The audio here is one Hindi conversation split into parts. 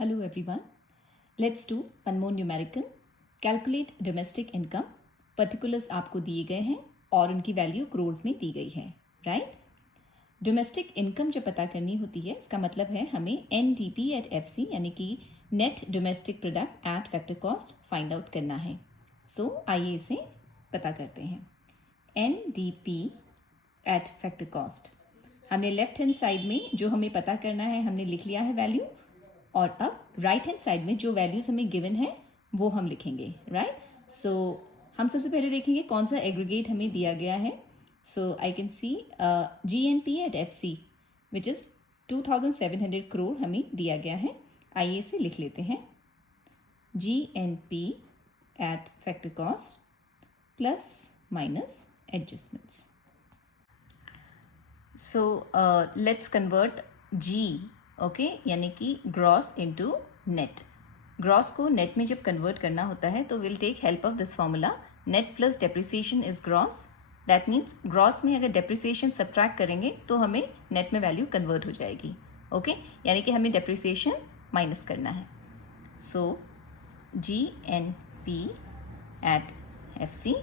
Hello everyone. Let's do one more numerical. Calculate domestic income. Particulars आपको दिए गए हैं और उनकी वैल्यू क्रोर्स में दी गई है, राइट? डोमेस्टिक इनकम जब पता करनी होती है इसका मतलब है हमें NDP एट FC यानी कि net domestic product at factor cost find out करना है. सो आइए इसे पता करते हैं. NDP एट फैक्टर कॉस्ट हमने लेफ्ट हैंड साइड में जो हमें पता करना है हमने लिख लिया है वैल्यू, और अब राइट हैंड साइड में जो वैल्यूज हमें गिवन है वो हम लिखेंगे, राइट? सो हम सबसे पहले देखेंगे कौन सा एग्रीगेट हमें दिया गया है. So I can see GNP at FC which is 2700 crore हमें दिया गया है. आइए इसे लिख लेते हैं. GNP at factor cost plus minus adjustments. So let's convert G, okay, यानी कि ग्रॉस इनटू नेट. ग्रॉस को नेट में जब कन्वर्ट करना होता है तो will take help of this formula. Net plus depreciation is gross. That means gross में अगर डेप्रिसिएशन सब्ट्रैक्ट करेंगे तो हमें नेट में वैल्यू कन्वर्ट हो जाएगी, ओके, यानी कि हमें डेप्रिसिएशन माइनस करना है. So GNP at FC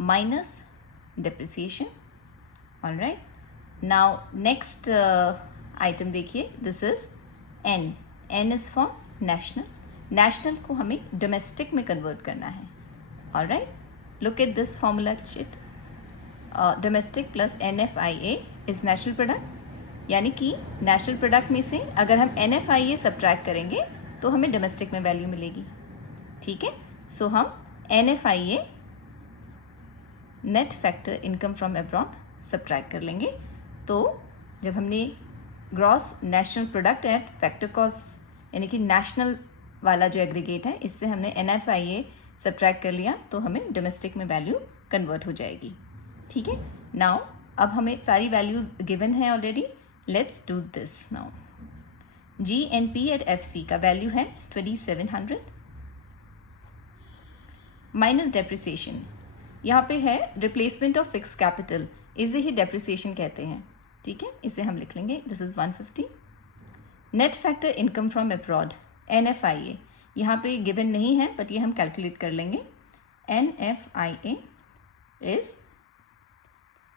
minus depreciation. Alright, now next item देखिए, this is N is for national. National को हमें डोमेस्टिक में कन्वर्ट करना है. Alright, look at this formula sheet. Domestic plus NFIA is national product, यानी कि नेशनल प्रोडक्ट में से अगर हम NFIA सब्ट्रैक्ट करेंगे तो हमें डोमेस्टिक में वैल्यू मिलेगी, ठीक है? सो हम NFIA net factor income from abroad subtract कर लेंगे. तो जब हमने gross national product at factor cost यानी कि नेशनल वाला जो एग्रीगेट है इससे हमने NFIA सब्ट्रैक्ट कर लिया तो हमें डोमेस्टिक में वैल्यू कन्वर्ट हो जाएगी, ठीक है? नाउ अब हमें सारी वैल्यूज गिवन है already. Let's do this now. GNP at FC का वैल्यू है 2700 माइनस डेप्रिसिएशन. यहाँ पे है रिप्लेसमेंट ऑफ फिक्स कैपिटल, इसे ही डेप्रिसिएशन कहते हैं, ठीक है? इसे हम लिख लेंगे. This is 150. Net factor income from abroad NFIA यहाँ पे गिवन नहीं है बट ये हम कैलकुलेट कर लेंगे. NFIA is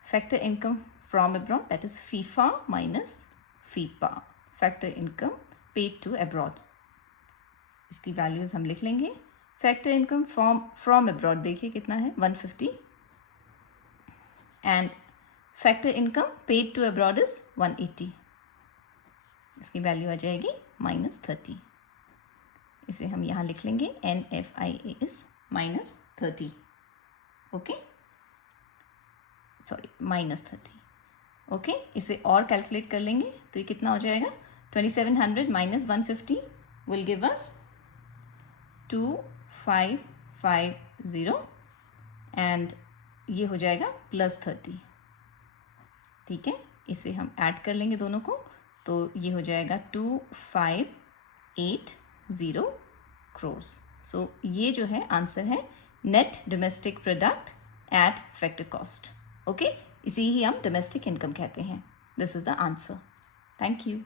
factor income from abroad, that is FIFA minus FIPA, factor income paid to abroad. इसकी वैल्यूज हम लिख लेंगे. फैक्टर इनकम फ्रॉम अब्रॉड देखिए कितना है, 150, and factor income paid to abroad is 180. इसकी वैल्यू आ जाएगी -30. इसे हम यहाँ लिख लेंगे. NFIA is -30, okay, sorry -30, okay. इसे और कैलकुलेट कर लेंगे तो ये कितना हो जाएगा. 2700 minus 150 will give us 2550 and ये हो जाएगा +30, ठीक है? इसे हम ऐड कर लेंगे दोनों को तो ये हो जाएगा 2580 crores. सो ये जो है आंसर है net domestic product at factor cost, okay. इसी ही हम डोमेस्टिक इनकम कहते हैं. This is the answer. Thank you.